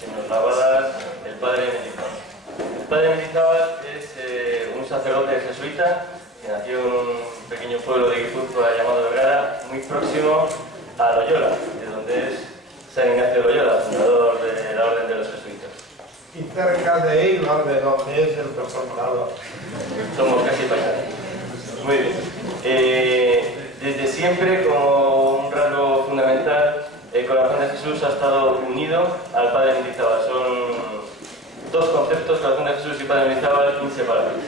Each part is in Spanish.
que nos la va a dar el padre Mendizábal. El padre Mendizábal es un sacerdote jesuita que nació en un pequeño pueblo de Guipúzcoa llamado Vergara, muy próximo a Loyola, de donde es San Ignacio de Loyola, fundador de la Orden de los Jesuitas. Y cerca de Eibar, de donde es el reformador. Somos casi paisanos. Muy bien. Desde siempre, como un rasgo fundamental, el corazón de Jesús ha estado unido al Padre Mendizábal. Son dos conceptos, corazón de Jesús y Padre Mendizábal, inseparables.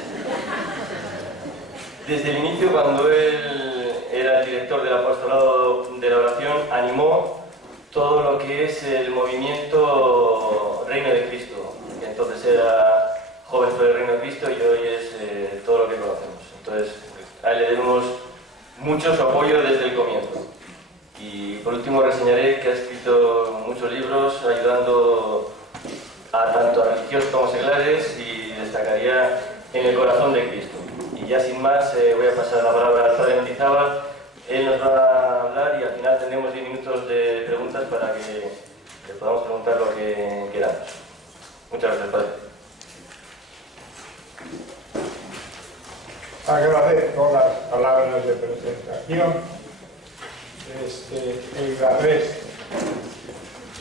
Desde el inicio, cuando él era el director del apostolado de la oración, animó todo lo que es el movimiento Reino de Cristo, que entonces era Jóvenes por el Reino de Cristo y hoy es todo lo que conocemos. Entonces, a él le debemos mucho su apoyo desde el comienzo. Y por último reseñaré que ha escrito muchos libros ayudando a tanto a religiosos como seglares y destacaría en el corazón de Cristo. Y ya sin más voy a pasar la palabra al Padre Mendizábal. Él nos va a hablar y al final tendremos 10 minutos de preguntas para que le podamos preguntar lo que queramos. Muchas gracias, Padre. Agradezco las palabras de presentación de este eibarrés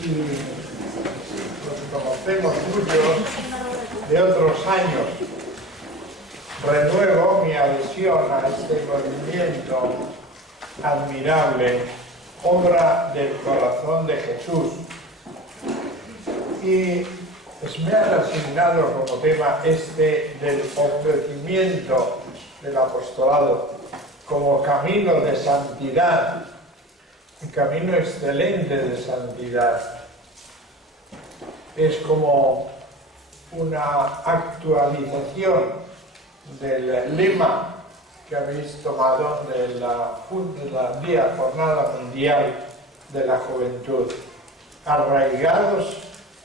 y los conocemos muchos de otros años. Renuevo mi adhesión a este movimiento admirable, obra del corazón de Jesús. Y pues me han asignado como tema este del ofrecimiento del apostolado como camino de santidad, un camino excelente de santidad. Es como una actualización del lema que habéis tomado de la Jornada Mundial de la Juventud, arraigados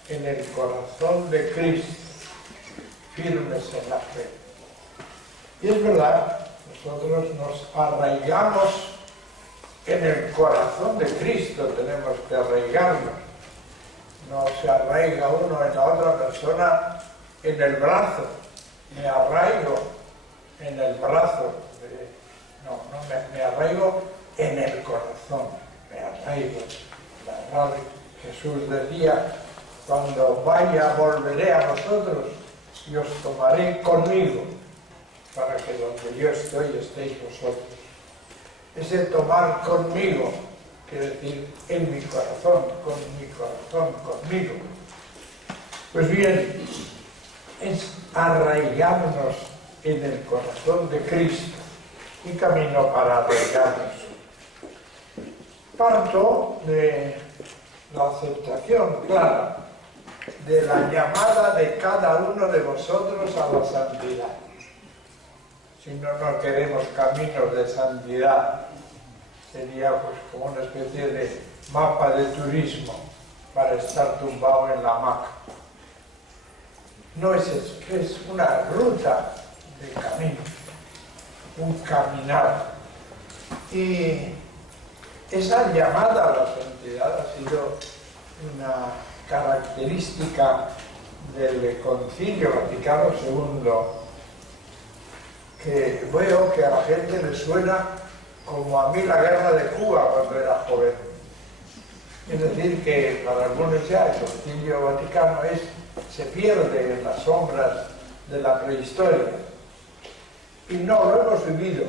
en el corazón de Cristo, firmes en la fe. Y es verdad, nosotros nos arraigamos en el corazón de Cristo, tenemos que arraigarnos. No se arraiga uno en la otra persona en el brazo, me arraigo en el brazo, me arraigo en el corazón, me arraigo. La verdad, Jesús decía, cuando vaya volveré a vosotros y os tomaré conmigo, para que donde yo estoy estéis vosotros. Ese tomar conmigo, quiere decir en mi corazón, conmigo. Pues bien, es arraigarnos en el corazón de Cristo y camino para arraigarnos. Parto de la aceptación clara de la llamada de cada uno de vosotros a la santidad. Si no queremos caminos de santidad, sería pues como una especie de mapa de turismo para estar tumbado en la hamaca. No es eso, es una ruta de camino, un caminar. Y esa llamada a la santidad ha sido una característica del Concilio Vaticano II, que veo que a la gente le suena como a mí la guerra de Cuba cuando era joven. Es decir, que para algunos ya el Concilio Vaticano se pierde en las sombras de la prehistoria. Y no, lo hemos vivido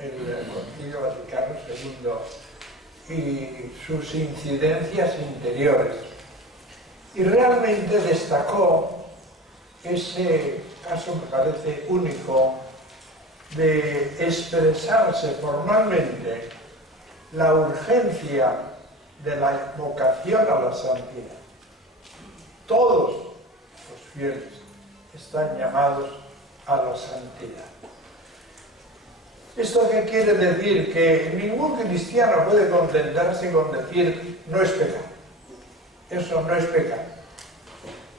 el Concilio Vaticano II y sus incidencias interiores. Y realmente destacó ese caso, me parece único, de expresarse formalmente la urgencia de la vocación a la santidad. Todos los fieles están llamados a la santidad. ¿Esto qué quiere decir? Que ningún cristiano puede contentarse con decir no es pecado. Eso no es pecado.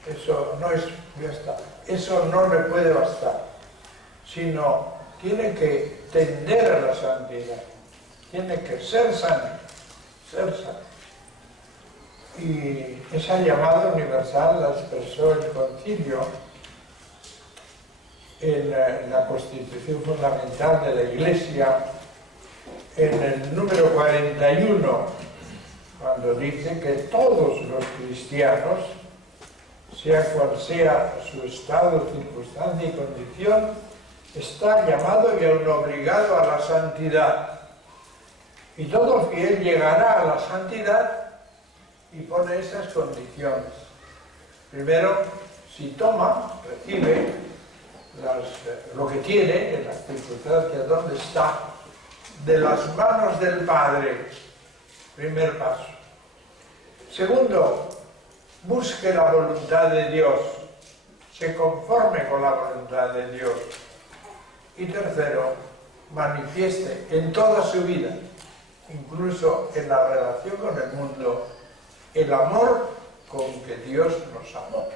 Eso no es, ya está. Eso no le puede bastar. Sino tiene que tender a la santidad. Tiene que ser sano. Ser sano. Y esa llamada universal la expresó el concilio en la Constitución Fundamental de la Iglesia, en el número 41, cuando dice que todos los cristianos, sea cual sea su estado, circunstancia y condición, está llamado y aún obligado a la santidad. Y todo fiel llegará a la santidad y pone esas condiciones. Primero, si toma, recibe lo que tiene en las circunstancias donde está, de las manos del Padre. Primer paso. Segundo, busque la voluntad de Dios, se conforme con la voluntad de Dios. Y tercero, manifieste en toda su vida, incluso en la relación con el mundo, el amor con que Dios nos amó.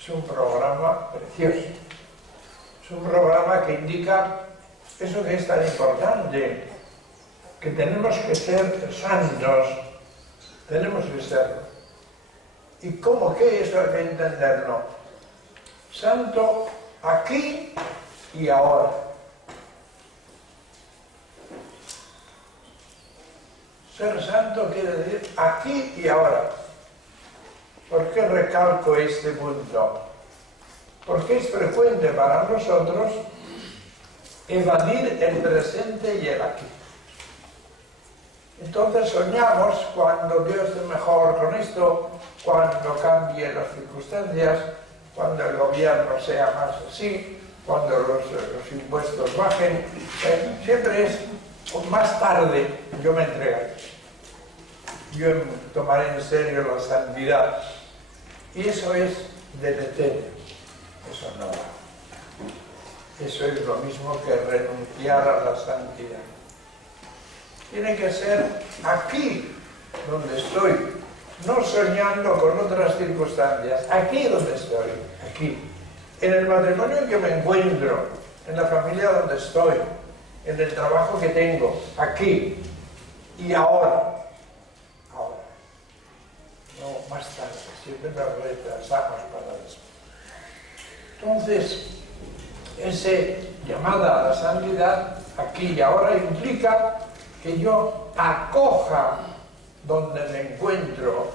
Es un programa precioso. Es un programa que indica eso que es tan importante, que tenemos que ser santos, tenemos que serlo. ¿Y cómo que eso hay que entenderlo? Santo aquí y ahora. Ser santo quiere decir aquí y ahora. ¿Por qué recalco este punto? Porque es frecuente para nosotros evadir el presente y el aquí. Entonces soñamos cuando Dios es mejor con esto, cuando cambien las circunstancias, cuando el gobierno sea más así, cuando los impuestos bajen. Siempre es más tarde yo me entregaré. Yo tomaré en serio la santidad. Y eso es deleterio. Eso no va. Eso es lo mismo que renunciar a la santidad. Tiene que ser aquí donde estoy, no soñando con otras circunstancias, aquí donde estoy, aquí. En el matrimonio en que me encuentro, en la familia donde estoy, en el trabajo que tengo, aquí y ahora. Ahora. No más tarde, siempre nos retrasamos para después. Entonces, esa llamada a la santidad, aquí y ahora, implica que yo acoja donde me encuentro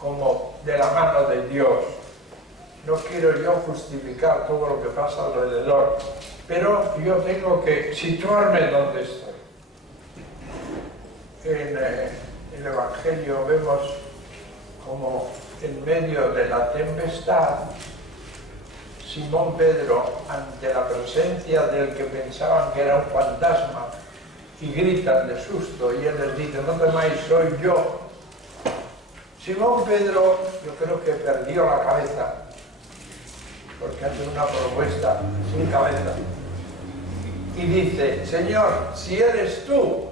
como de la mano de Dios. No quiero yo justificar todo lo que pasa alrededor, pero yo tengo que situarme donde estoy. En el Evangelio vemos como en medio de la tempestad, Simón Pedro, ante la presencia del que pensaban que era un fantasma, y gritan de susto, y él les dice: no temáis, soy yo. Simón Pedro, yo creo que perdió la cabeza, porque hace una propuesta sin cabeza, y dice: Señor, si eres tú,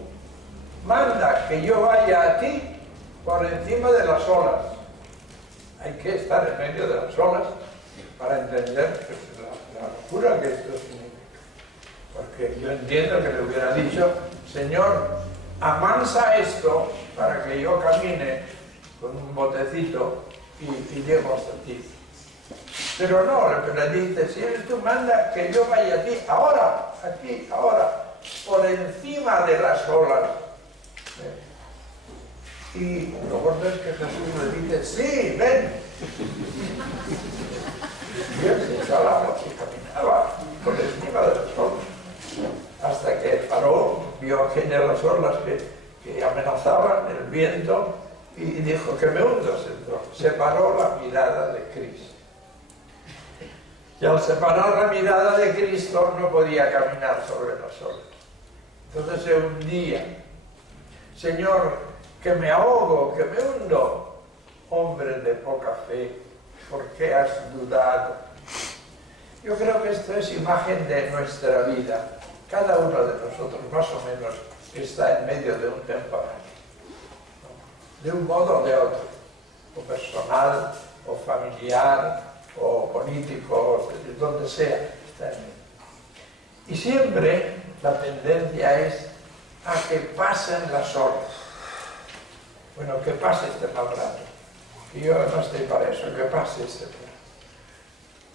manda que yo vaya a ti por encima de las olas. Hay que estar en medio de las olas para entender la locura que esto significa. Porque yo entiendo que le hubiera dicho: Señor, amansa esto para que yo camine con un botecito y llego hasta ti. Pero no, le dice: si eres tú, manda que yo vaya a ti, ahora, aquí, ahora, por encima de las olas. Y lo gordo es que Jesús le dice: sí, ven. Y él se echó al agua y caminaba por encima de las olas. Hasta que paró, vio aquellas las olas que amenazaban el viento y dijo: que me hundo. Separó la mirada de Cristo. Y al separar la mirada de Cristo no podía caminar sobre las olas. Entonces se hundía. Señor, que me ahogo, que me hundo. Hombre de poca fe, ¿por qué has dudado? Yo creo que esto es imagen de nuestra vida. Cada uno de nosotros, más o menos, está en medio de un temporal. De un modo o de otro. O personal, o familiar, o político, o de donde sea. Está en medio. Y siempre la tendencia es a que pasen las horas. Bueno, que pase este mal rato. Y yo no estoy para eso, que pase este rato.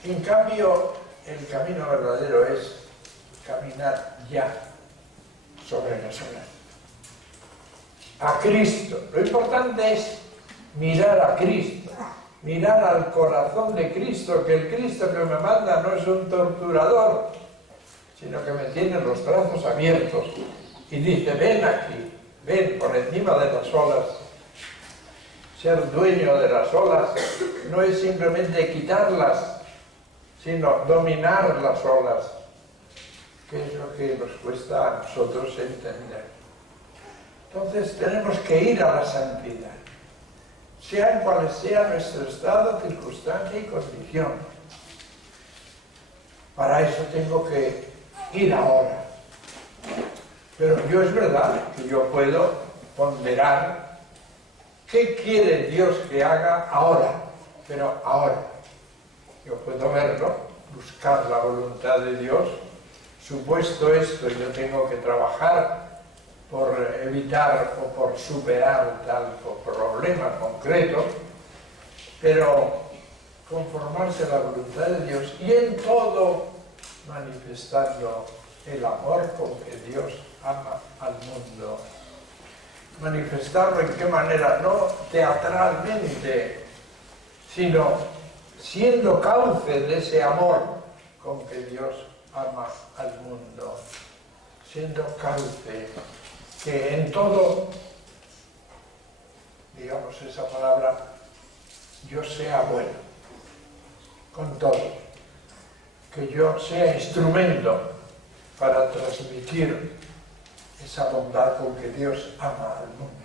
En cambio, el camino verdadero es caminar ya sobre las olas. A Cristo. Lo importante es mirar a Cristo, mirar al corazón de Cristo, que el Cristo que me manda no es un torturador, sino que me tiene los brazos abiertos y dice, ven aquí, ven por encima de las olas. Ser dueño de las olas no es simplemente quitarlas, sino dominar las olas, que es lo que nos cuesta a nosotros entender. Entonces tenemos que ir a la santidad, sea en cual sea nuestro estado, circunstancia y condición. Para eso tengo que ir ahora. Pero yo es verdad que yo puedo ponderar qué quiere Dios que haga ahora, pero ahora. Yo puedo verlo, buscar la voluntad de Dios. Supuesto esto, yo tengo que trabajar por evitar o por superar tal problema concreto, pero conformarse a la voluntad de Dios y en todo manifestando el amor con que Dios ama al mundo. Manifestarlo en qué manera, no teatralmente, sino siendo cauce de ese amor con que Dios ama al mundo, siendo cauce, que en todo, digamos esa palabra, yo sea bueno, con todo, que yo sea instrumento para transmitir esa bondad con que Dios ama al mundo,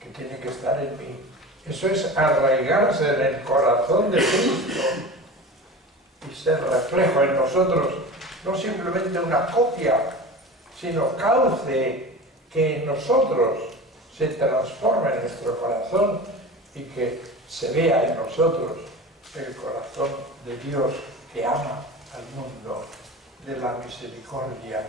que tiene que estar en mí. Eso es arraigarse en el corazón de Cristo y ser reflejo en nosotros, no simplemente una copia, sino cauce que en nosotros se transforme en nuestro corazón y que se vea en nosotros el corazón de Dios que ama al mundo, de la misericordia,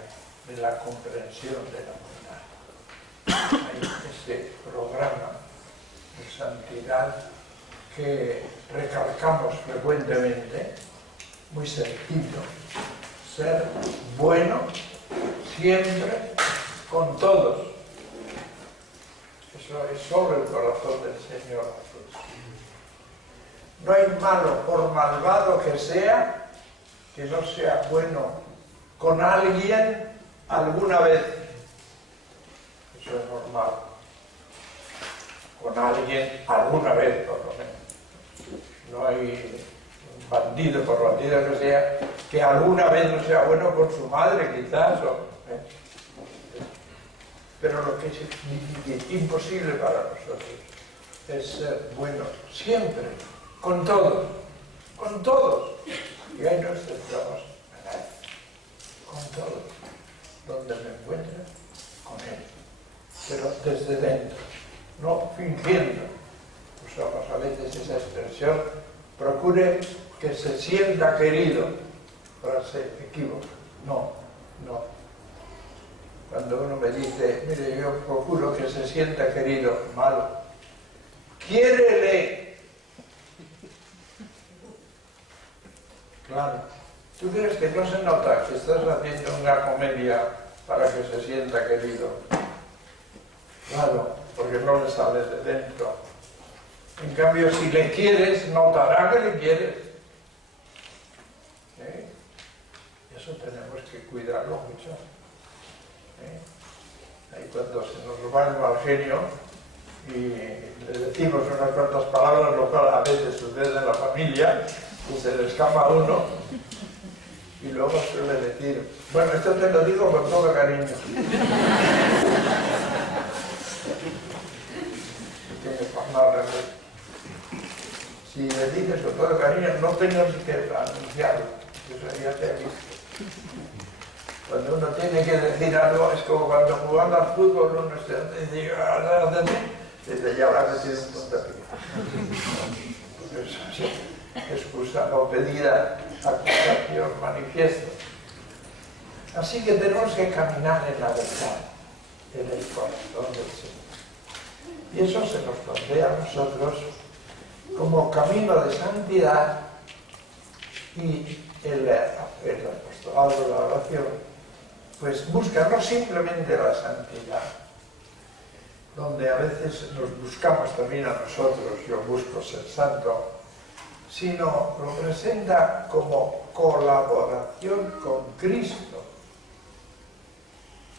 de la comprensión de la bondad. Hay ese programa de santidad que recalcamos frecuentemente, muy sencillo, ser bueno siempre con todos. Eso es solo el corazón del Señor Jesús. No hay malo, por malvado que sea no sea bueno con alguien alguna vez. Eso es normal. Con alguien alguna vez, por lo menos. No hay un bandido, por bandido que sea, que alguna vez no sea bueno con su madre, quizás. Pero lo que es difícil, imposible para nosotros, es ser bueno siempre, con todos, con todos. Y ahí no centramos a nadie, con todos, donde me encuentre, con él. Pero desde dentro, no fingiendo. Usamos a veces esa expresión, procure que se sienta querido, frase equívoca. No, no. Cuando uno me dice, mire, yo procuro que se sienta querido, malo. Quiérele. Claro. ¿Tú crees que no se nota que estás haciendo una comedia para que se sienta querido? Claro, porque no le sale de dentro. En cambio, si le quieres, notará que le quieres. Eso tenemos que cuidarlo mucho. Ahí cuando se nos va el mal genio y le decimos unas cuantas palabras, lo cual a veces sucede en la familia, y se le escapa a uno, y luego suele decir, bueno, esto te lo digo con todo cariño. Tienes más remedio. Si le dices con todo cariño, no tengas que anunciarlo, eso ya te ha visto. Cuando uno tiene que decir algo, es como cuando jugando al fútbol uno se dice, dice, ya habrá decidido un puntapié. Pues sí, excusa o pedida, acusación, manifiesto. Así que tenemos que caminar en la verdad, en el corazón del Señor. Y eso se nos plantea a nosotros como camino de santidad, y el apostolado de la oración pues busca no simplemente la santidad, donde a veces nos buscamos también a nosotros, yo busco ser santo, sino lo presenta como colaboración con Cristo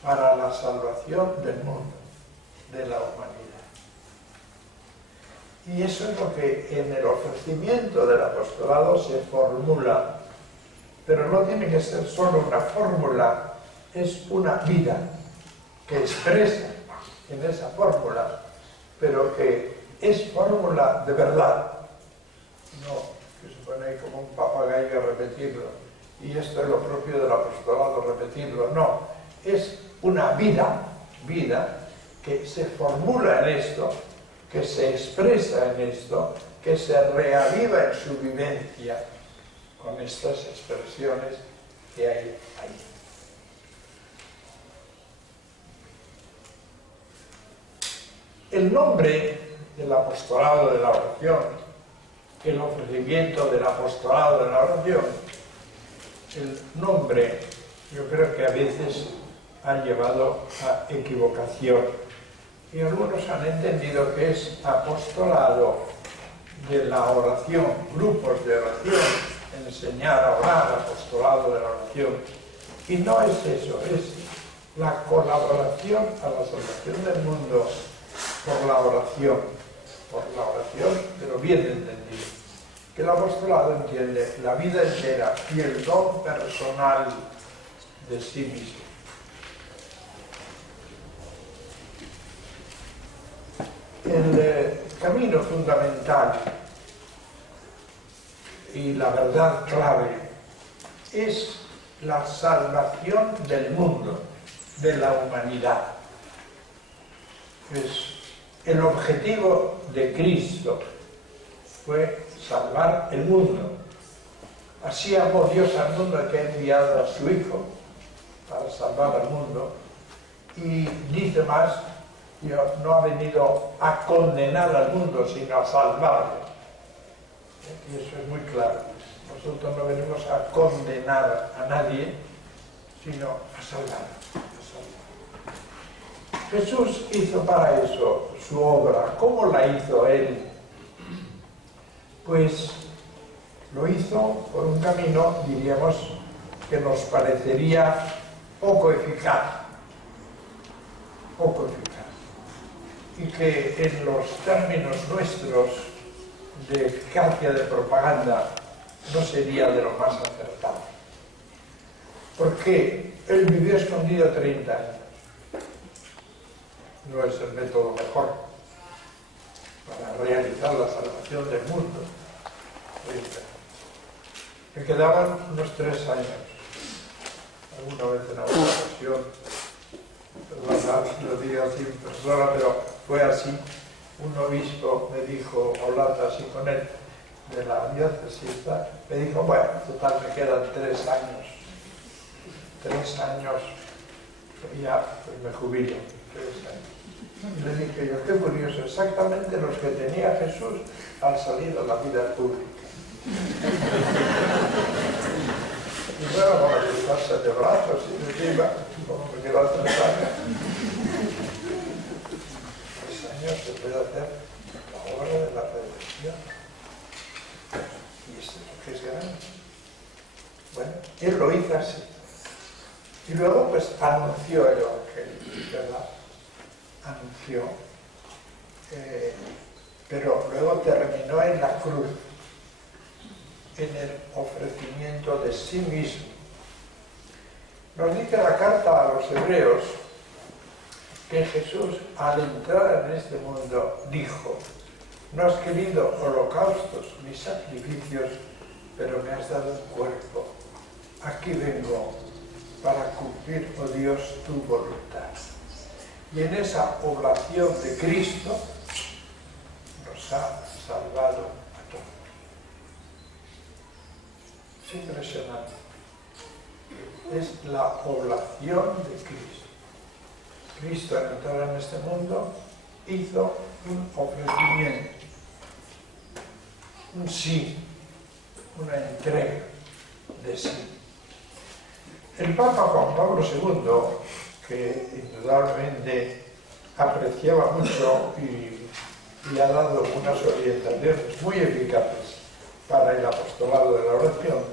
para la salvación del mundo, de la humanidad. Y eso es lo que en el ofrecimiento del apostolado se formula. Pero no tiene que ser solo una fórmula, es una vida que expresa en esa fórmula, pero que es fórmula de verdad. No, que se pone ahí como un papagayo a repetirlo. Y esto es lo propio del apostolado, repetirlo. No, es una vida que se formula en esto, que se expresa en esto, que se reaviva en su vivencia con estas expresiones que hay ahí. El nombre del apostolado de la oración, el ofrecimiento del apostolado de la oración, el nombre, yo creo que a veces ha llevado a equivocación. Y algunos han entendido que es apostolado de la oración, grupos de oración, enseñar a orar, apostolado de la oración. Y no es eso, es la colaboración a la salvación del mundo por la oración, pero bien entendido. Que el apostolado entiende la vida entera y el don personal de sí mismo. El camino fundamental y la verdad clave es la salvación del mundo, de la humanidad. El objetivo de Cristo fue salvar el mundo. Así amó Dios al mundo que ha enviado a su Hijo para salvar al mundo. Y dice más, Dios no ha venido a condenar al mundo, sino a salvarlo. Y eso es muy claro. Nosotros no venimos a condenar a nadie, sino a salvarlo. Jesús hizo para eso su obra. ¿Cómo la hizo Él? Pues lo hizo por un camino, diríamos, que nos parecería poco eficaz. Y que en los términos nuestros de eficacia de propaganda no sería de lo más acertado. Porque Él vivió escondido 30 años. No es el método mejor para realizar la salvación del mundo. 30 años. Me quedaban unos 3 años. Alguna vez en alguna ocasión, perdón, lo digo así en persona, pero fue así. Un obispo me dijo, hablando así con él, de la diócesis, me dijo, bueno, total me quedan 3 años. 3 años, y ya pues me jubilo. 3 años. Y le dije yo, qué curioso, exactamente los que tenía Jesús al salir a la vida pública. Y bueno, como cruzarse de brazos y de arriba, como me quedan 3 años. 3 años se puede hacer la obra de la redención. Y esto es lo que es grande. Bueno, Él lo hizo así. Y luego pues anunció el Evangelio, ¿verdad? Anunció. Pero luego terminó en la cruz, en el ofrecimiento de sí mismo. Nos dice la carta a los hebreos que Jesús, al entrar en este mundo, dijo: no has querido holocaustos ni sacrificios, pero me has dado un cuerpo. Aquí vengo para cumplir, oh Dios, tu voluntad. Y en esa oblación de Cristo nos ha salvado a todos. Es impresionante. Es la oblación de Cristo. Cristo al entrar en este mundo hizo un ofrecimiento, un sí, una entrega de sí. El Papa Juan Pablo II, que indudablemente apreciaba mucho y ha dado unas orientaciones muy eficaces para el apostolado de la oración,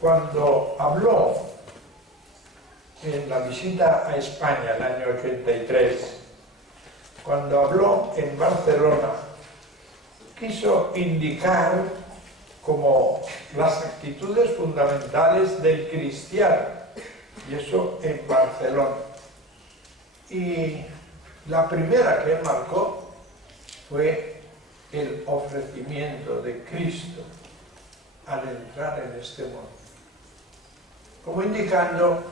cuando habló en la visita a España el año 83, cuando habló en Barcelona, quiso indicar como las actitudes fundamentales del cristiano, y eso en Barcelona. Y la primera que marcó fue el ofrecimiento de Cristo al entrar en este mundo, como indicando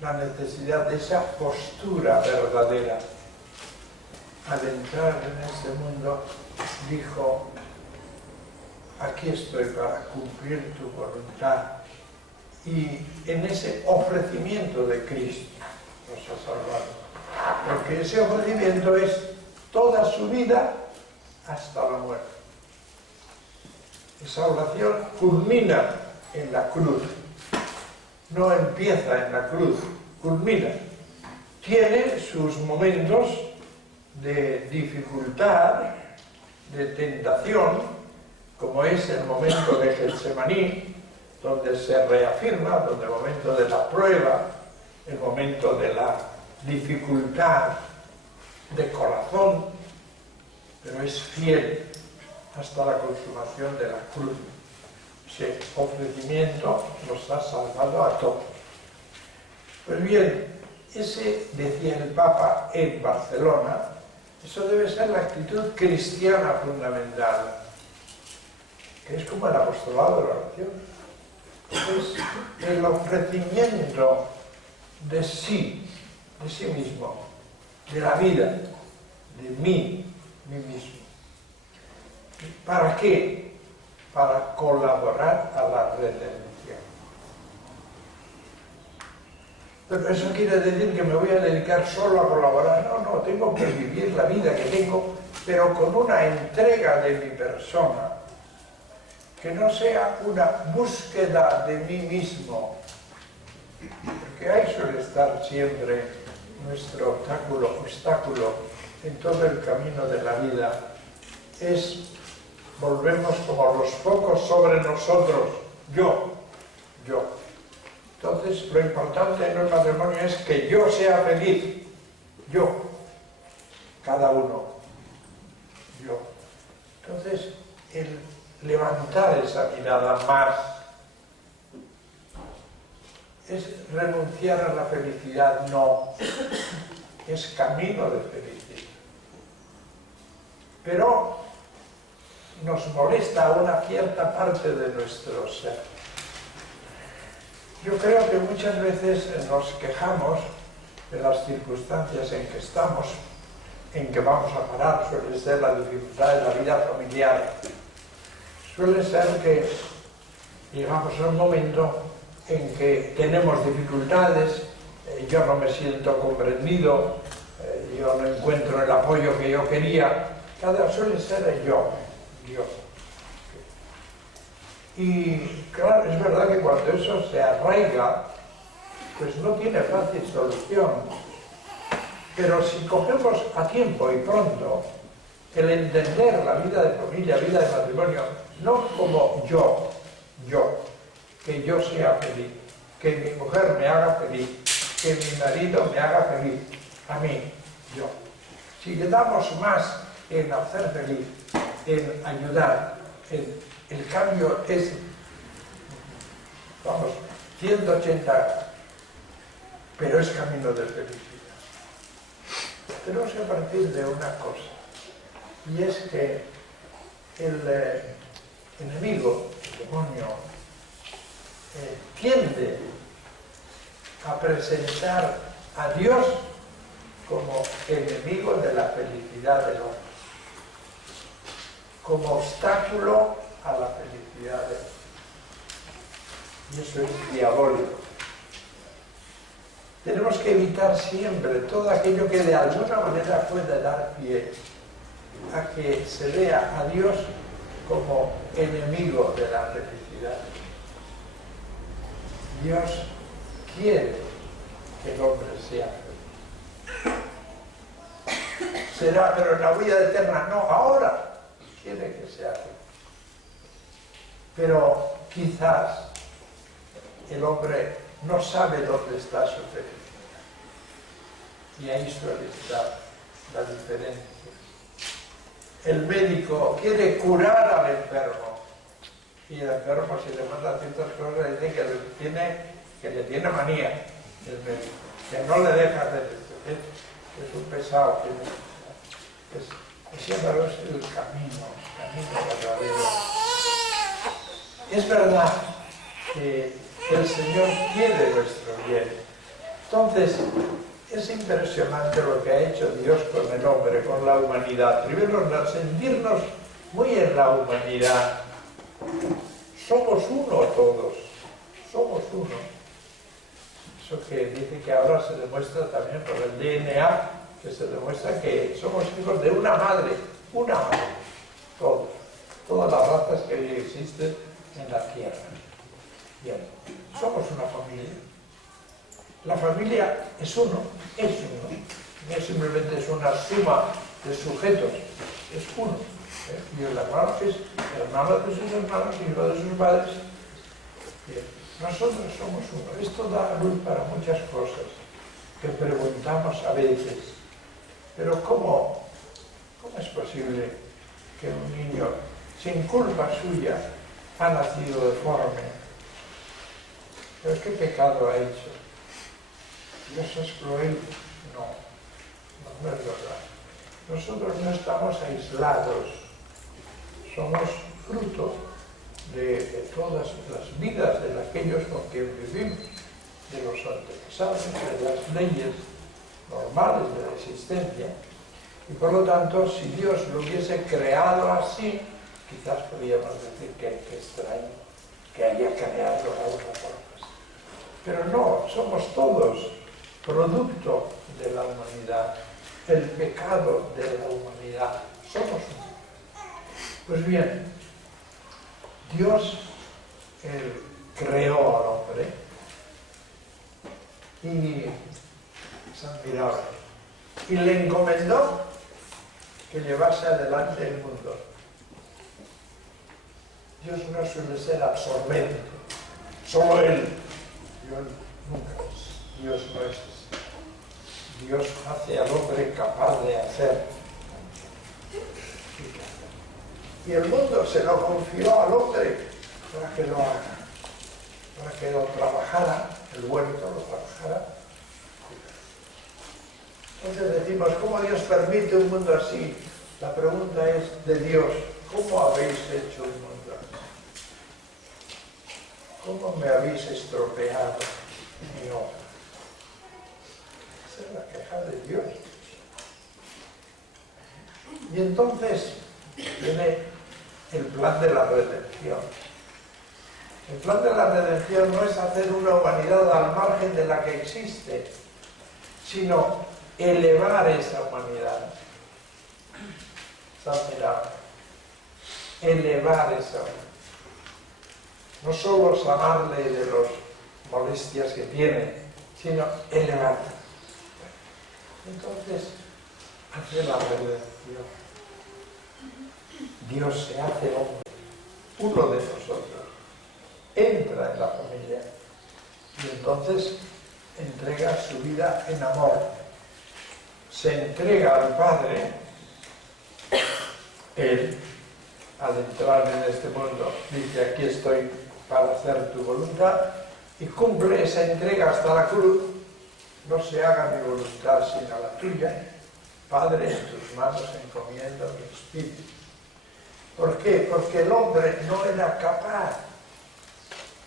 la necesidad de esa postura verdadera. Al entrar en este mundo, dijo: aquí estoy para cumplir tu voluntad. Y en ese ofrecimiento de Cristo nos ha salvado, porque ese ofrecimiento es toda su vida hasta la muerte. Esa oración culmina en la cruz, no empieza en la cruz, culmina. Tiene sus momentos de dificultad, de tentación, como es el momento de Getsemaní, donde se reafirma, donde el momento de la prueba, el momento de la dificultad de corazón, pero es fiel hasta la consumación de la cruz. Ese ofrecimiento nos ha salvado a todos. Pues bien, ese, decía el Papa en Barcelona, eso debe ser la actitud cristiana fundamental, que es como el apostolado de la oración. Es el ofrecimiento de sí mismo, de la vida, de mí mismo. ¿Para qué? Para colaborar a la redención. Pero eso quiere decir que me voy a dedicar solo a colaborar. No, tengo que vivir la vida que tengo, pero con una entrega de mi persona, que no sea una búsqueda de mí mismo, porque ahí suele estar siempre nuestro obstáculo en todo el camino de la vida. Volvemos como los focos sobre nosotros, yo. Entonces, lo importante en el matrimonio es que yo sea feliz, yo, cada uno, yo. Entonces, el levantar esa mirada más es renunciar a la felicidad, no, es camino de felicidad. Pero nos molesta una cierta parte de nuestro ser. Yo creo que muchas veces nos quejamos de las circunstancias en que estamos, en que vamos a parar, suele ser la dificultad de la vida familiar. Suele ser que llegamos a un momento en que tenemos dificultades, yo no me siento comprendido, yo no encuentro el apoyo que yo quería, suele ser el yo. Y claro, es verdad que cuando eso se arraiga, pues no tiene fácil solución. Pero si cogemos a tiempo y pronto el entender la vida de familia, vida de matrimonio, no como yo, que yo sea feliz, que mi mujer me haga feliz, que mi marido me haga feliz, a mí, yo. Si le damos más en hacer feliz, en ayudar, el cambio es, 180 grados, pero es camino de felicidad. Tenemos que partir de una cosa, y es que el enemigo, el demonio, tiende a presentar a Dios como enemigo de la felicidad del hombre, como obstáculo a la felicidad del hombre. Y eso es diabólico. Tenemos que evitar siempre todo aquello que de alguna manera pueda dar pie a que se vea a Dios como enemigo de la felicidad. Dios quiere que el hombre sea feliz. Será, pero en la vida eterna, no, ahora quiere que sea feliz. Pero quizás el hombre no sabe dónde está su felicidad. Y ahí suele estar la diferencia. El médico quiere curar al enfermo. Y el enfermo, si le manda ciertas cosas, le dice que le tiene manía el médico. Que no le deja hacer esto. Es un pesado. Ese es el camino verdadero. Es verdad que el Señor quiere nuestro bien. Entonces, es impresionante lo que ha hecho Dios con el hombre, con la humanidad. Primero, sentirnos muy en la humanidad. Somos uno todos, somos uno. Eso que dice que ahora se demuestra también por el DNA, que se demuestra que somos hijos de una madre, todos, todas las razas que hoy existen en la tierra. Bien, somos una familia. La familia es uno, no simplemente es una suma de sujetos, es uno. Y el hermano es hermano de sus hermanos, hijo de sus padres. Bien, nosotros somos uno. Esto da luz para muchas cosas que preguntamos a veces. Pero ¿cómo es posible que un niño, sin culpa suya, ha nacido deforme? ¿Pero qué pecado ha hecho? ¿Dios es cruel? No es verdad. Nosotros no estamos aislados, somos fruto de todas las vidas de aquellos con quien vivimos, de los antepasados, de las leyes normales de la existencia, y por lo tanto, si Dios lo hubiese creado así, quizás podríamos decir que extraño que haya creado a una forma. Pero no, somos todos producto de la humanidad, el pecado de la humanidad, somos uno. Pues bien, Dios creó al hombre y se admiraba y le encomendó que llevase adelante el mundo. Dios no suele ser absorbente, solo Él. Dios nunca es. Dios no es así. Dios hace al hombre capaz de hacer. Y el mundo se lo confió al hombre para que lo haga, para que lo trabajara, el huerto lo trabajara. Entonces decimos, ¿cómo Dios permite un mundo así? La pregunta es de Dios, ¿cómo habéis hecho un mundo así? ¿Cómo me habéis estropeado mi obra? Esa es la queja de Dios. Y entonces viene el plan de la redención. El plan de la redención no es hacer una humanidad al margen de la que existe, sino elevar esa humanidad. Elevar esa humanidad. No solo sanarle de las molestias que tiene, sino elevarla. Entonces, hace la redención. Dios se hace hombre, uno de nosotros, entra en la familia y entonces entrega su vida en amor. Se entrega al Padre. Él, al entrar en este mundo, dice: aquí estoy para hacer tu voluntad, y cumple esa entrega hasta la cruz. No se haga mi voluntad sino la tuya. Padre, en tus manos encomiendo mi espíritu. ¿Por qué? Porque el hombre no era capaz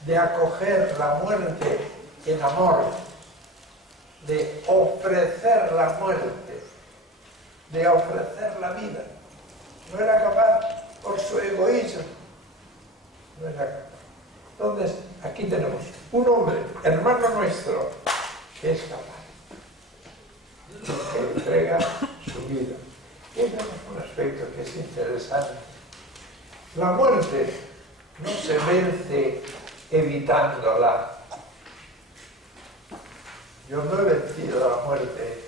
de acoger la muerte en amor, de ofrecer la muerte, de ofrecer la vida. No era capaz por su egoísmo. No era capaz. Entonces, aquí tenemos un hombre, hermano nuestro, que es capaz, que entrega su vida. Y tenemos un aspecto que es interesante. La muerte no se vence evitándola. Yo no he vencido la muerte,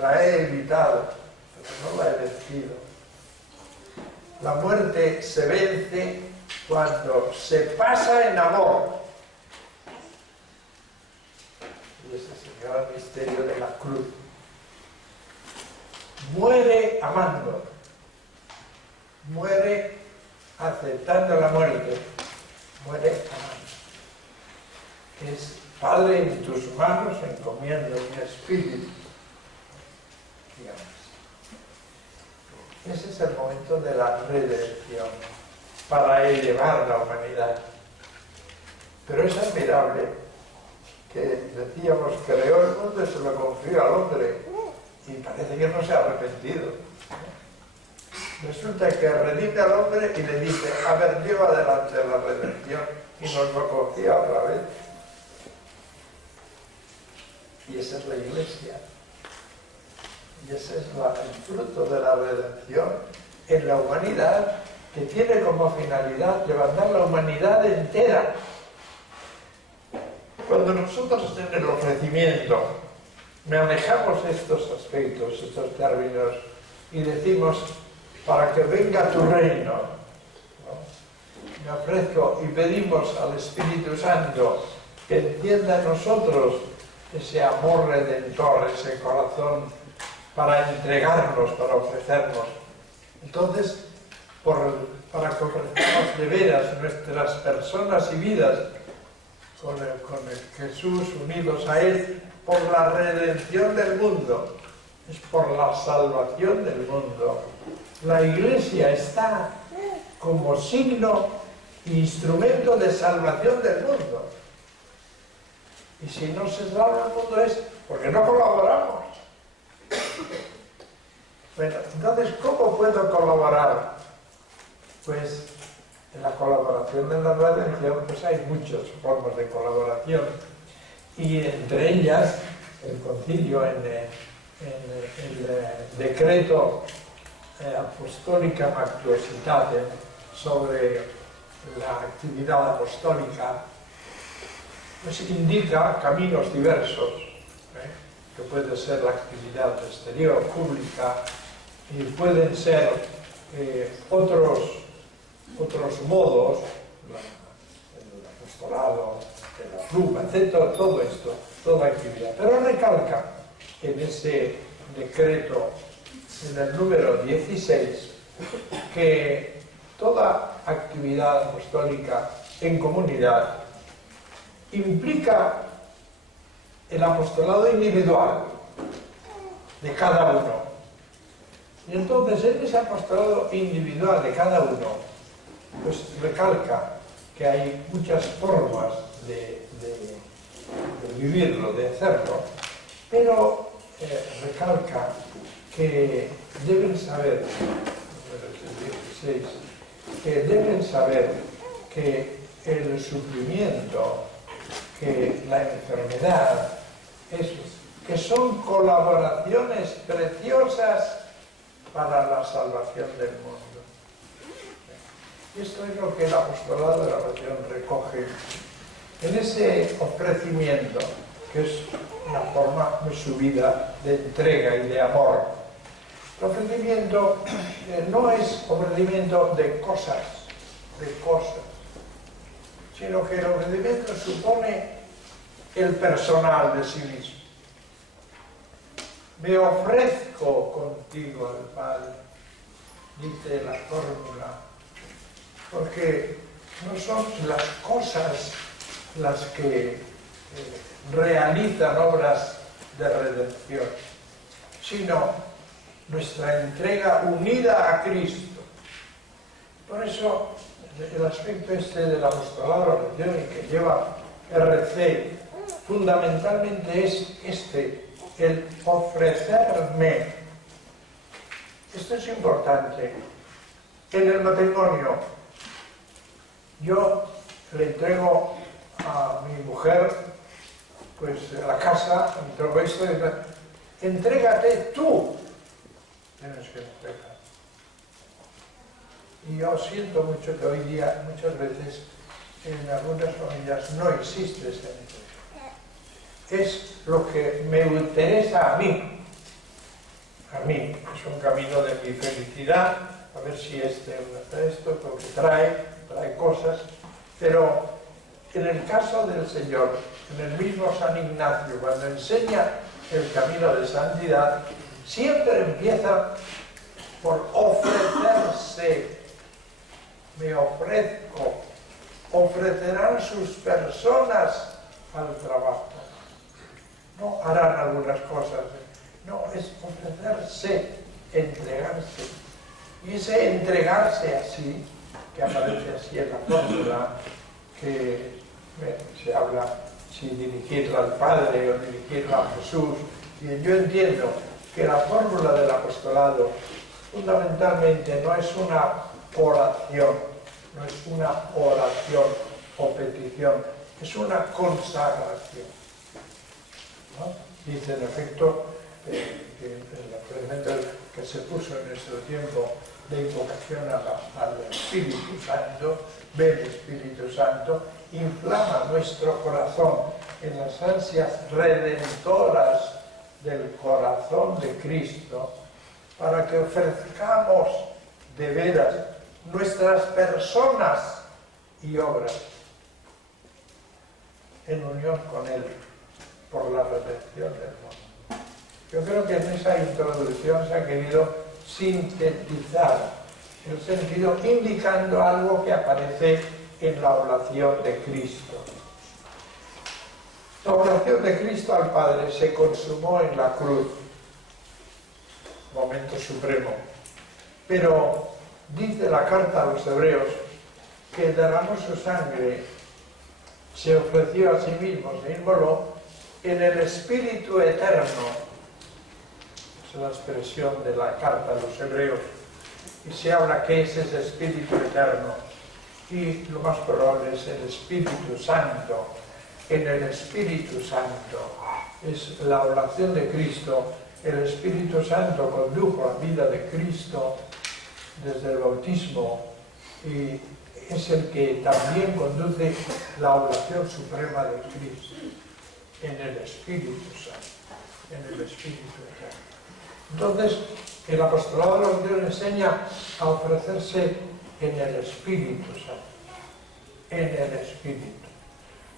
la he evitado, pero no la he vencido. La muerte se vence cuando se pasa en amor. Y ese es el gran misterio de la cruz. Muere amando, muere aceptando la muerte, muere amando. Es: Padre, en tus manos encomiendo mi espíritu. Digamos. Ese es el momento de la redención para elevar la humanidad. Pero es admirable que decíamos: creó el mundo y se lo confió al hombre, y parece que no se ha arrepentido. Resulta que redime al hombre y le dice: a ver, lleva adelante la redención, y nos lo confía otra vez. Y esa es la Iglesia. Y ese es el fruto de la redención en la humanidad, que tiene como finalidad levantar la humanidad entera. Cuando nosotros en el ofrecimiento manejamos estos aspectos, estos términos, y decimos: para que venga tu reino, ¿no? Me ofrezco, y pedimos al Espíritu Santo que encienda en nosotros ese amor redentor, ese corazón para entregarnos, para ofrecernos. Entonces, para que ofrezcamos de veras nuestras personas y vidas con el Jesús, unidos a Él, por la redención del mundo, es por la salvación del mundo. La Iglesia está como signo e instrumento de salvación del mundo. Y si no se salva el mundo es porque no colaboramos. Bueno, entonces, ¿cómo puedo colaborar? Pues en la colaboración de la redención pues hay muchas formas de colaboración, y entre ellas el concilio en el decreto Apostolica Mactuositate sobre la actividad apostólica, pues indica caminos diversos, que puede ser la actividad exterior, pública, y pueden ser otros modos, el apostolado, la pluma, etc., todo esto, toda actividad. Pero recalca en ese decreto, en el número 16, que toda actividad apostólica en comunidad implica el apostolado individual de cada uno. Y entonces, en ese apostolado individual de cada uno, pues recalca que hay muchas formas de vivirlo, de hacerlo, pero recalca que deben saber, que el sufrimiento, que la enfermedad, que son colaboraciones preciosas para la salvación del mundo. Y esto es lo que el apostolado de la oración recoge en ese ofrecimiento, que es una forma de su vida de entrega y de amor. El ofrecimiento no es ofrecimiento de cosas, sino que el ofrecimiento supone el personal de sí mismo. Me ofrezco contigo al Padre, dice la fórmula, porque no son las cosas las que realizan obras de redención, sino nuestra entrega unida a Cristo. Por eso el aspecto del apostolado de la oración, y que lleva RC, fundamentalmente es el ofrecerme. Esto es importante. En el matrimonio, yo le entrego a mi mujer pues la casa, y todo esto, entrégate tú, tienes que entregar. Y yo siento mucho que hoy día, muchas veces, en algunas familias no existe esa entrega. Es lo que me interesa a mí. A mí, es un camino de mi felicidad, a ver si esto, porque trae cosas, pero en el caso del Señor, en el mismo San Ignacio, cuando enseña el camino de santidad, siempre empieza por ofrecerse. Me ofrezco. Ofrecerán sus personas al trabajo. No harán algunas cosas. No, es ofrecerse, entregarse. Y ese entregarse así, que aparece así en la fórmula, que se habla si dirigirla al Padre o dirigirla a Jesús. Y yo entiendo que la fórmula del apostolado fundamentalmente no es una oración, o petición, es una consagración, ¿no? Dice en efecto que se puso en nuestro tiempo de invocación al Espíritu Santo, ven Espíritu Santo, inflama nuestro corazón en las ansias redentoras del corazón de Cristo, para que ofrezcamos de veras nuestras personas y obras en unión con Él por la redención del mundo. Yo creo que en esa introducción se ha querido sintetizar el sentido, indicando algo que aparece en la oración de Cristo. La oración de Cristo al Padre se consumó en la cruz, momento supremo, pero dice la carta a los hebreos que derramó su sangre, se ofreció a sí mismo, se inmoló en el Espíritu Eterno. Es la expresión de la carta a los hebreos. Y se habla que es ese Espíritu Eterno. Y lo más probable es el Espíritu Santo. En el Espíritu Santo es la oración de Cristo. El Espíritu Santo condujo la vida de Cristo desde el bautismo y es el que también conduce la oración suprema de Cristo en el Espíritu Santo, en el Espíritu Eterno. Entonces, el apostolado de los Dios enseña a ofrecerse en el Espíritu Santo, en el Espíritu.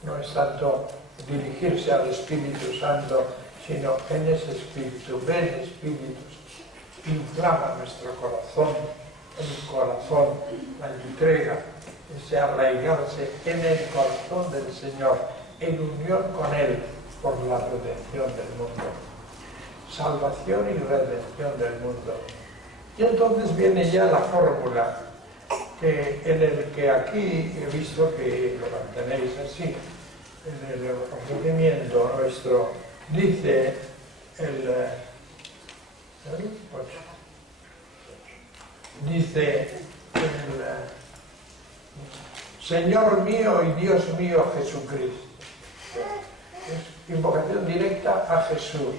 No es tanto dirigirse al Espíritu Santo, sino en ese Espíritu. Ven Espíritu, inflama nuestro corazón, el corazón, la entrega, ese arraigarse en el corazón del Señor, en unión con Él por la redención del mundo. Salvación y redención del mundo. Y entonces viene ya la fórmula en el que aquí he visto que lo mantenéis así, en el procedimiento nuestro, dice dice Señor mío y Dios mío Jesucristo. Es invocación directa a Jesús.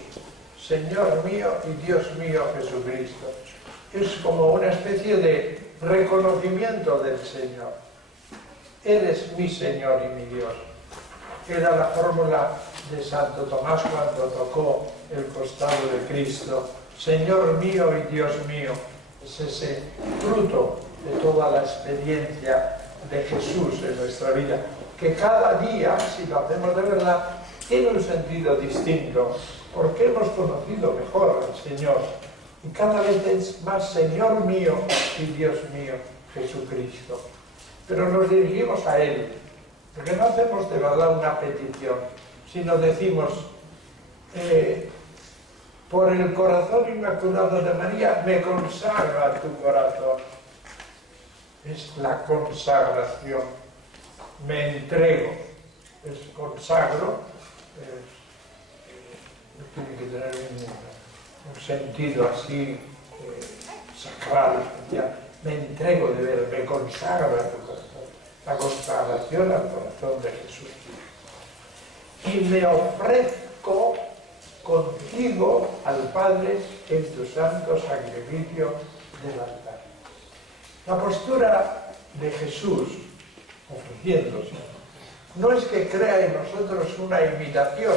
Señor mío y Dios mío Jesucristo. Es como una especie de reconocimiento del Señor. Eres mi Señor y mi Dios. Era la fórmula de Santo Tomás cuando tocó el costado de Cristo. Señor mío y Dios mío. Es ese fruto de toda la experiencia de Jesús en nuestra vida, que cada día, si lo hacemos de verdad, tiene un sentido distinto, porque hemos conocido mejor al Señor, y cada vez es más Señor mío y Dios mío, Jesucristo. Pero nos dirigimos a Él, porque no hacemos de verdad una petición, sino decimos, por el corazón inmaculado de María, me consagro a tu corazón. Es la consagración. Me entrego. Es consagro. Tiene que tener un sentido así sacral, especial. Me entrego de ver, me consagro a tu corazón. La consagración al corazón de Jesús. y me ofrezco contigo al Padre en tu santo sacrificio del altar. La postura de Jesús, ofreciéndose, no es que crea en nosotros una imitación,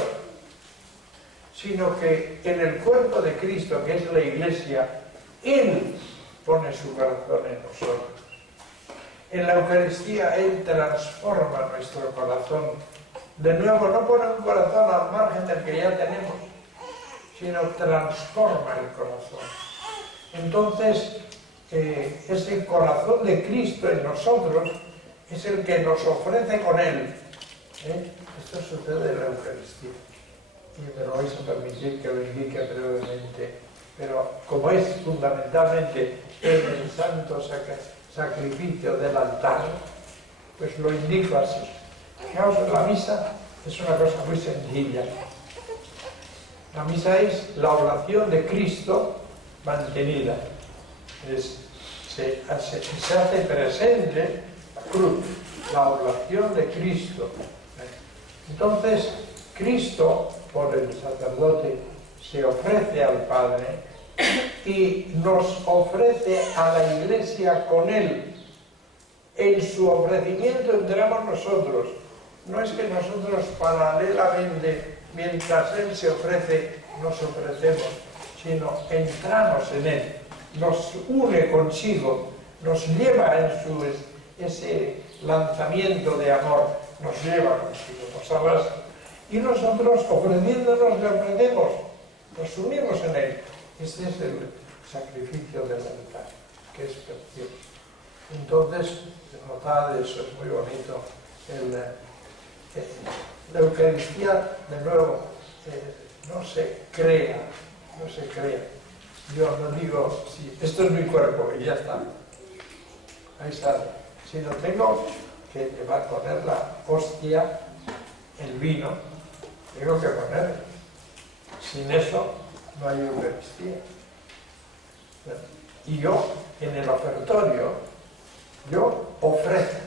sino que en el cuerpo de Cristo, que es la Iglesia, Él pone su corazón en nosotros. En la Eucaristía Él transforma nuestro corazón. De nuevo, no pone un corazón al margen del que ya tenemos, sino transforma el corazón. Entonces, ese corazón de Cristo en nosotros es el que nos ofrece con Él. Esto sucede en la Eucaristía. Y me lo vais a permitir que lo indique brevemente. Pero como es fundamentalmente en el santo sacrificio del altar, pues lo indico así. Fijaos, la misa es una cosa muy sencilla. La misa es la oración de Cristo mantenida. Se hace presente la cruz, la oración de Cristo. Entonces, Cristo, por el sacerdote, se ofrece al Padre y nos ofrece a la Iglesia con Él. En su ofrecimiento entramos nosotros. No es que nosotros paralelamente, mientras Él se ofrece, nos ofrecemos, sino entramos en Él, nos une consigo, nos lleva en ese lanzamiento de amor, nos lleva consigo, nos arrastra. Y nosotros, ofreciéndonos, le ofrecemos, nos unimos en Él. Este es el sacrificio del altar, que es precioso. Entonces, notad eso, es muy bonito. La Eucaristía, de nuevo, no se crea. Yo no digo, sí, esto es mi cuerpo y ya está. Ahí sale. Sino tengo que poner la hostia, el vino, tengo que poner. Sin eso no hay Eucaristía. Y yo, en el ofertorio, yo ofrezco,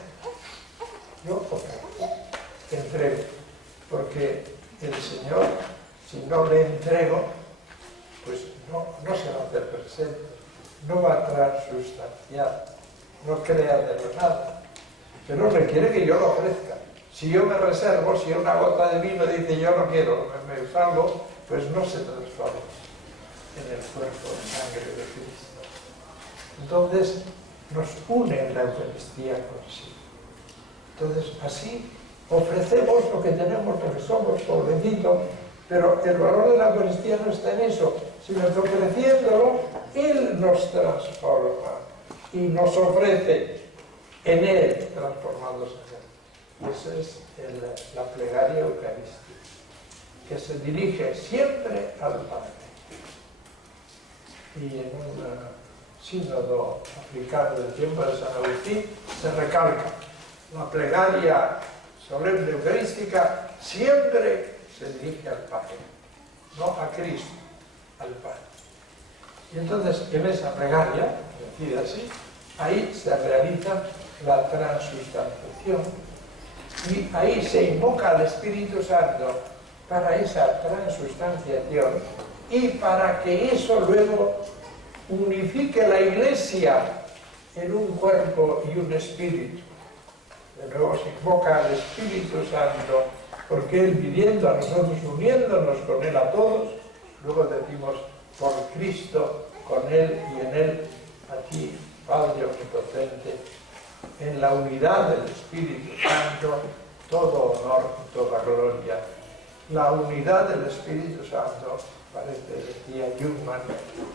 entrego, porque el Señor, si no le entrego, pues no se va a hacer presente, no va a transustanciar, no crea de la nada, pero requiere que yo lo ofrezca. Si yo me reservo, si una gota de vino dice yo no quiero, me salgo, pues no se transforma en el cuerpo de sangre de Cristo. Entonces, nos une en la Eucaristía consigo. Entonces, así ofrecemos lo que tenemos, lo que somos, pobrecito, pero el valor de la Eucaristía no está en eso, sino que ofreciéndolo, Él nos transforma y nos ofrece en Él, transformados en Él. Esa es la plegaria eucarística, que se dirige siempre al Padre. Y en un sínodo africano del tiempo de San Agustín se recalca: la plegaria solemne eucarística siempre se dirige al Padre, no a Cristo, al Padre. Y entonces en esa plegaria, decida así, ahí se realiza la transustanciación y ahí se invoca al Espíritu Santo para esa transustanciación y para que eso luego unifique la Iglesia en un cuerpo y un espíritu. De nuevo se invoca al Espíritu Santo, porque Él, viviendo a nosotros, uniéndonos con Él a todos, luego decimos, por Cristo, con Él y en Él, a ti, Padre omnipotente, en la unidad del Espíritu Santo, todo honor y toda gloria. La unidad del Espíritu Santo, parece, decía Jungmann,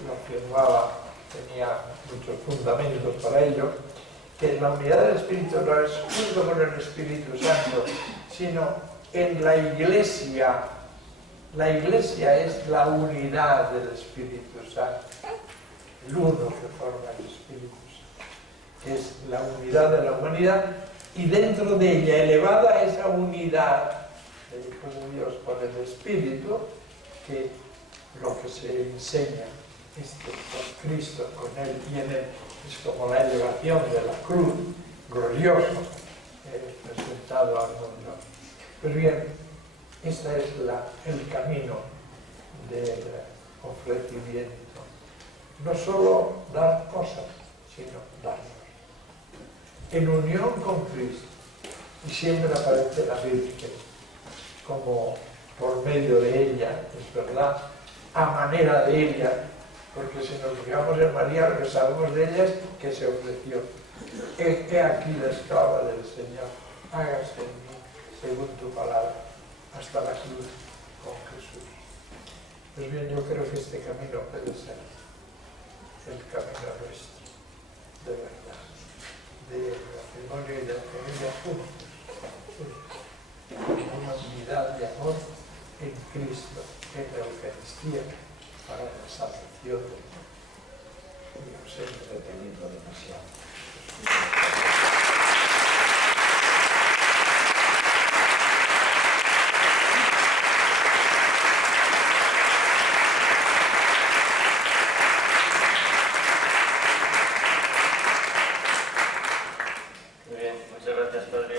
lo afirmaba, tenía muchos fundamentos para ello, que la unidad del Espíritu no es junto con el Espíritu Santo, sino en la Iglesia. La Iglesia es la unidad del Espíritu Santo, el uno que forma el Espíritu Santo, que es la unidad de la humanidad, y dentro de ella, elevada esa unidad del Hijo de Dios por el Espíritu, que lo que se enseña con Cristo, con Él y en Él, es como la elevación de la cruz, glorioso, presentado al mundo. Pues bien, Este es el camino del ofrecimiento. No solo dar cosas, sino darnos. En unión con Cristo. Y siempre aparece la Virgen como por medio de ella, es verdad, a manera de ella, porque si nos fijamos en María, lo que sabemos de ella es que se ofreció. He aquí la esclava del Señor, hágase en mí según tu palabra, hasta la cruz con Jesús. Pues bien, yo creo que este camino puede ser el camino nuestro, de verdad, de matrimonio y de familia juntos, en una unidad de amor en Cristo, en la Eucaristía, para la salvación del mundo. Y os he entretenido demasiado. Muy bien, muchas gracias, Padre.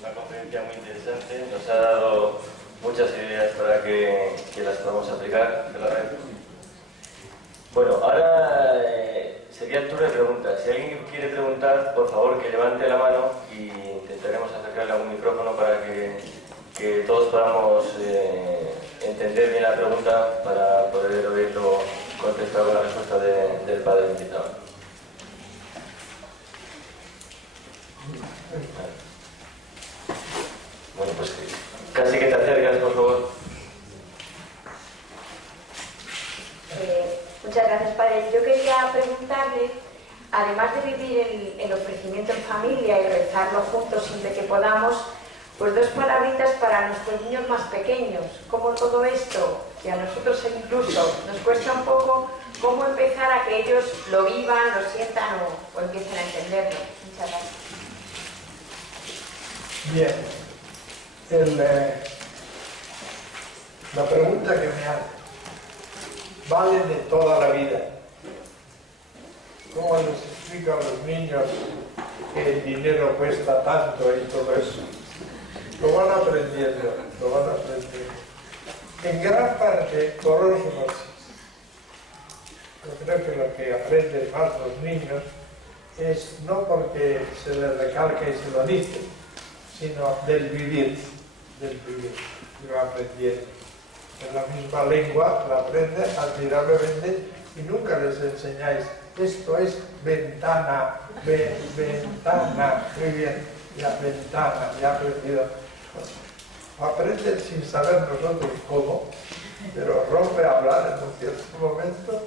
Una conferencia muy interesante. Nos ha dado muchas ideas para que las podamos aplicar. Te lo agradezco. Bueno, ahora sería el turno de preguntas. Si alguien quiere preguntar, por favor, que levante la mano y intentaremos acercarle algún micrófono para que todos podamos entender bien la pregunta para poder oírlo contestar con la respuesta del Padre invitado. Bueno, pues casi que te acercas, por favor. Muchas gracias, Padre. Yo quería preguntarle, además de vivir el ofrecimiento en familia y rezarlo juntos siempre que podamos, pues dos palabritas para nuestros niños más pequeños. Cómo todo esto, que a nosotros incluso nos cuesta un poco, cómo empezar a que ellos lo vivan, lo sientan o empiecen a entenderlo. Muchas gracias. Bien, la pregunta que me hace vale de toda la vida. ¿Cómo les explico a los niños que el dinero cuesta tanto y todo eso? Lo van aprendiendo, lo van aprendiendo. En gran parte por osmosis. Yo creo que lo que aprenden más los niños es no porque se les recalca y se lo dice, sino del vivir, y va aprendiendo. En la misma lengua la aprenden admirablemente y nunca les enseñáis, esto es ventana, ventana, muy bien, ya ventana, ya aprendido. Aprenden sin saber nosotros cómo, pero rompe a hablar en un cierto momento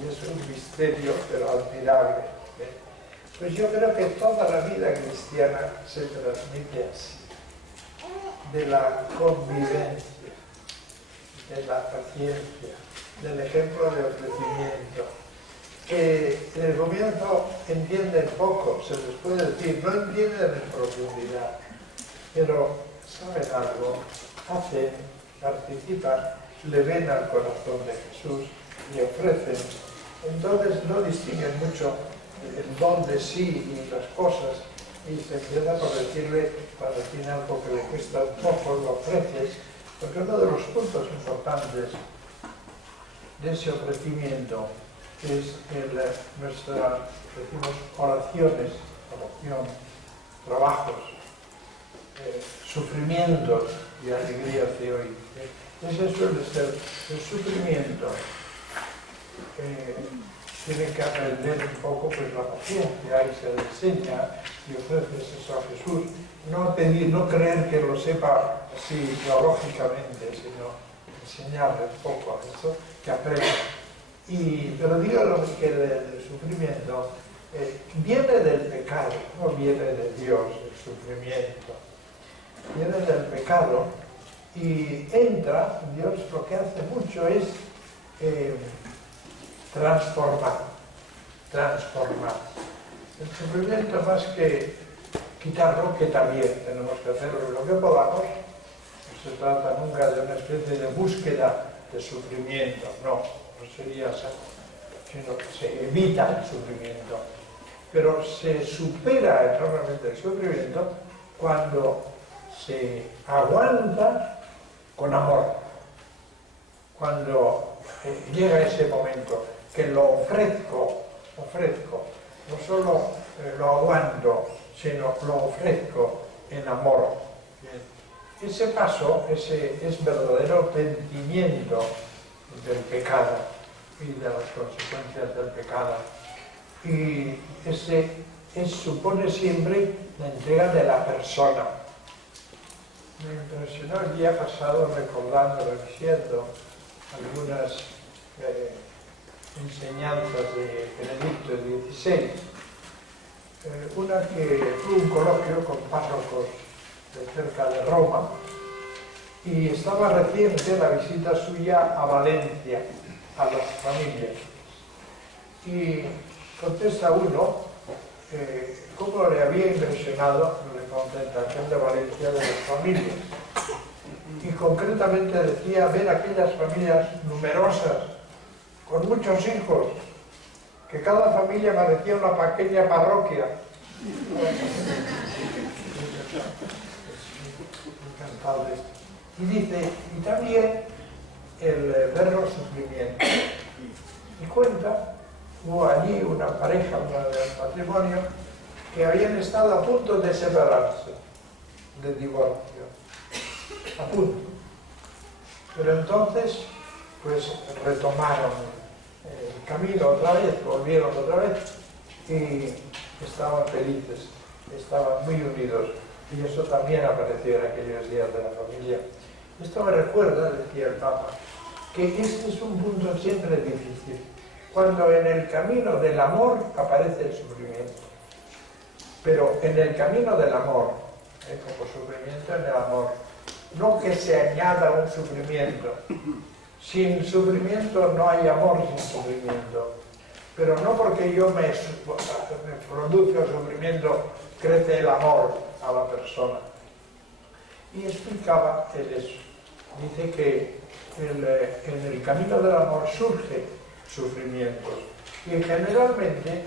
y es un misterio, pero admirable. Pues yo creo que toda la vida cristiana se transmite así, de la convivencia, de la paciencia, del ejemplo de ofrecimiento, que en el comienzo entienden poco, se les puede decir, no entienden en profundidad, pero saben algo, hacen, participan, le ven al corazón de Jesús, le ofrecen, entonces no distinguen mucho el dónde sí y las cosas, y se empieza por decirle, cuando tiene algo que le cuesta un poco, lo ofreces, porque uno de los puntos importantes de ese ofrecimiento es nuestras, decimos, oraciones, trabajos, sufrimientos y alegrías de hoy. Ese suele ser el sufrimiento. Tienen que aprender un poco pues, la paciencia y se le enseña y ofreces eso a Jesús. No pedir, no creer que lo sepa así teológicamente, sino enseñarle un poco a eso, que aprenda. Pero digo lo que el sufrimiento viene del pecado, no viene de Dios el sufrimiento. Viene del pecado y entra, Dios lo que hace mucho es transformar. El sufrimiento más que quitarlo, que también tenemos que hacerlo lo que podamos, no se trata nunca de una especie de búsqueda de sufrimiento, no sería así, sino que se evita el sufrimiento. Pero se supera enormemente el sufrimiento cuando se aguanta con amor. Cuando llega ese momento que lo ofrezco, no solo lo aguanto, sino lo ofrezco en amor. Ese paso es verdadero sentimiento del pecado y de las consecuencias del pecado. Y supone siempre la entrega de la persona. Me impresionó el día pasado recordando, revisando algunas enseñanzas de Benedicto XVI. Una que fue un coloquio con párrocos de cerca de Roma y estaba reciente la visita suya a Valencia, a las familias. Y contesta uno cómo le había impresionado la concentración de Valencia de las familias. Y concretamente decía ver aquellas familias numerosas, con muchos hijos, que cada familia parecía una pequeña parroquia. Encantado de esto. Y dice, y también el ver los sufrimientos. Y cuenta, hubo allí una pareja, una del matrimonio, que habían estado a punto de separarse, de divorcio, a punto. Pero entonces, pues retomaron el camino otra vez, volvieron otra vez y estaban felices, estaban muy unidos. Y eso también apareció en aquellos días de la familia. Esto me recuerda, decía el Papa, que este es un punto siempre difícil. Cuando en el camino del amor aparece el sufrimiento. Pero en el camino del amor, como sufrimiento en el amor, no que se añada un sufrimiento. Sin sufrimiento no hay amor sin sufrimiento. Pero no porque yo me produzca sufrimiento crece el amor a la persona. Y explicaba él eso. Dice que en el camino del amor surge sufrimientos. Y generalmente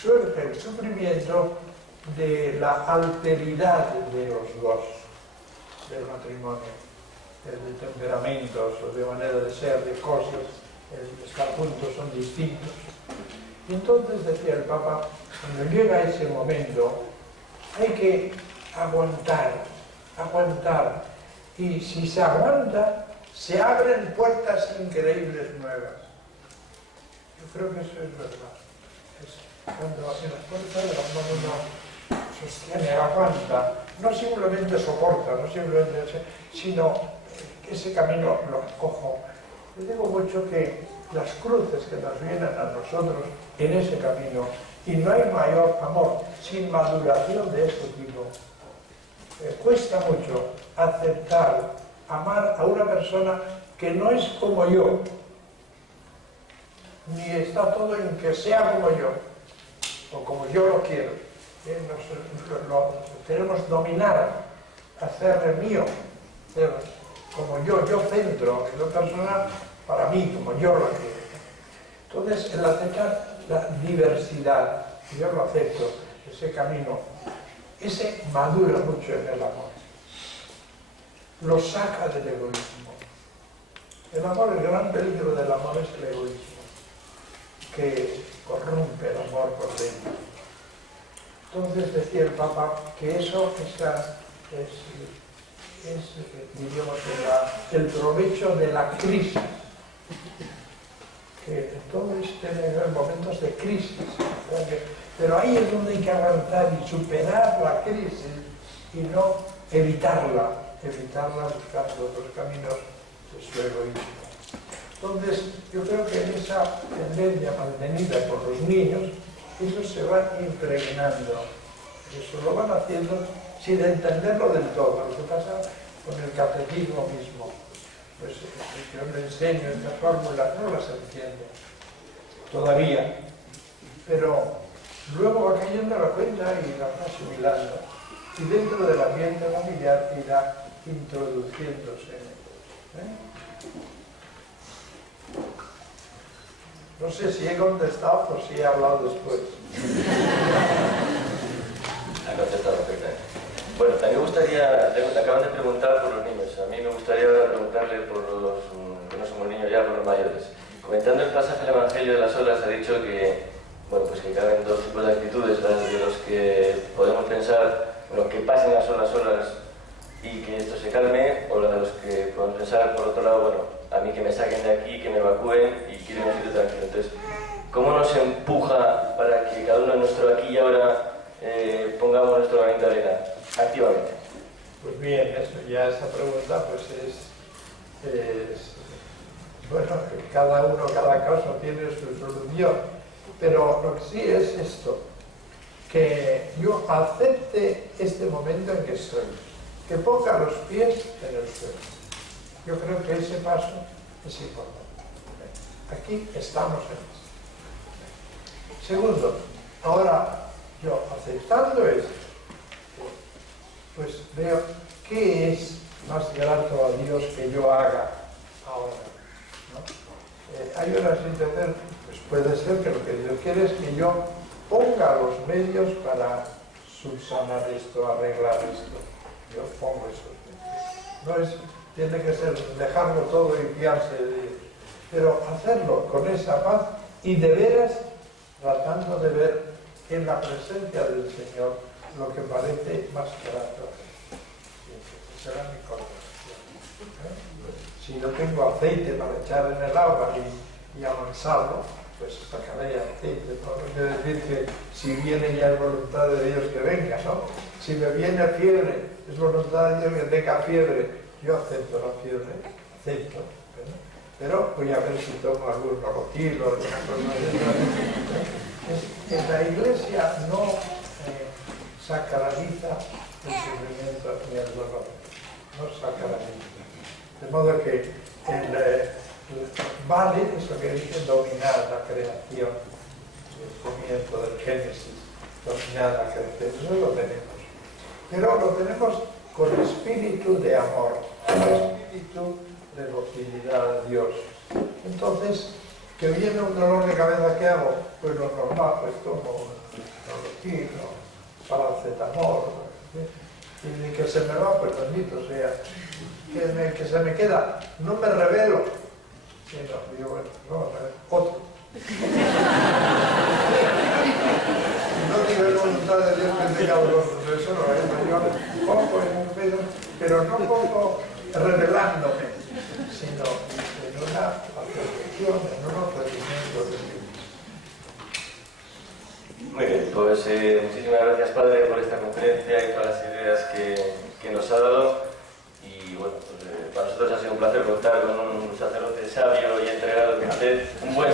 surge el sufrimiento de la alteridad de los dos, del matrimonio, de temperamentos o de manera de ser, de cosas, estar juntos son distintos. Y entonces decía el Papa, cuando llega ese momento, hay que aguantar. Y si se aguanta, se abren puertas increíbles nuevas. Yo creo que eso es verdad. Cuando en las puertas del amor uno sostiene, aguanta, no simplemente soporta, sino que ese camino lo cojo. Les digo mucho que las cruces que nos vienen a nosotros en ese camino, y no hay mayor amor sin maduración de ese tipo. Cuesta mucho aceptar, amar a una persona que no es como yo, ni está todo en que sea como yo, o como yo lo quiero. Queremos dominar, hacer mío, como yo centro, y la persona para mí, como yo lo quiero. Entonces, el aceptar la diversidad, yo lo acepto, ese camino, ese madura mucho en el amor. Lo saca del egoísmo. El amor, el gran peligro del amor es el egoísmo, que corrompe el amor por dentro. Entonces decía el Papa que eso diríamos, el provecho de la crisis. Que todos tienen momentos de crisis, pero ahí es donde hay que avanzar y superar la crisis y no evitarla buscando otros caminos de su egoísmo. Entonces, yo creo que en esa tendencia mantenida por los niños, eso se va impregnando, eso lo van haciendo sin entenderlo del todo. Lo que pasa con el catecismo mismo, pues yo le enseño estas fórmulas, no las entiendo todavía, pero luego va cayendo la cuenta y la va asimilando, y dentro del ambiente familiar irá introduciéndose en él. No sé si he contestado o si he hablado después. Ha contestado perfectamente. Bueno, también me gustaría acaban de preguntar por los niños. A mí me gustaría preguntarle por los que no somos niños ya, por los mayores. Comentando el pasaje del Evangelio de las olas, ha dicho que, bueno, pues que caben dos tipos de actitudes, las de los que podemos pensar, bueno, que pasen las olas y que esto se calme, o la de los que podemos pensar, por otro lado, bueno, a mí que me saquen de aquí, que me evacúen y quiero un sitio tranquilo. Entonces, ¿cómo nos empuja para que cada uno de nuestro aquí y ahora pongamos nuestro granito de arena activamente? Pues bien, esa pregunta pues bueno, cada uno, cada caso tiene su solución, pero lo que sí es esto, que yo acepte este momento en que estoy, que ponga los pies en el suelo. Yo creo que ese paso es importante. Aquí estamos en esto. Segundo, ahora yo aceptando esto, pues veo qué es más grato a Dios que yo haga ahora, ¿no? Hay una situación, pues puede ser que lo que Dios quiere es que yo ponga los medios para subsanar esto, arreglar esto. Yo pongo esos medios. No es, tiene que ser dejarlo todo y fiarse de Dios, pero hacerlo con esa paz y de veras tratando de ver en la presencia del Señor lo que parece más grato. Esa será mi conversación. Si no tengo aceite para echar en el agua y amansarlo, pues sacaré aceite. No quiere decir que si viene ya es voluntad de Dios que venga, ¿no? Si me viene fiebre, es voluntad de Dios que tenga fiebre. Yo acepto la fiebre, acepto, ¿verdad? Pero voy a ver si tomo algún norotilo, alguna cosa de eso. En la Iglesia no sacraliza el sufrimiento ni el dolor, no sacraliza. De modo que vale eso que dice dominar la creación, el comienzo del Génesis, dominar la creación, eso lo tenemos. Pero lo tenemos con espíritu de amor, con espíritu de docilidad a Dios. Entonces, que viene un dolor de cabeza, ¿qué hago? Pues lo normal, pues tomo norotilo, paracetamol, y que se me va, pues bendito sea. Que se me queda, no me revelo, sino, digo, bueno, no, otro. No digo la voluntad de Dios que tenga dolor, eso no es, yo pongo en un pedo, pero no pongo revelándome, sino en una aceptación, en un ofrecimiento de Dios. Muy bien, pues muchísimas gracias, Padre, por esta conferencia y todas las ideas que nos ha dado. Y bueno, pues, para nosotros ha sido un placer contar con un sacerdote sabio y entregado que usted, un buen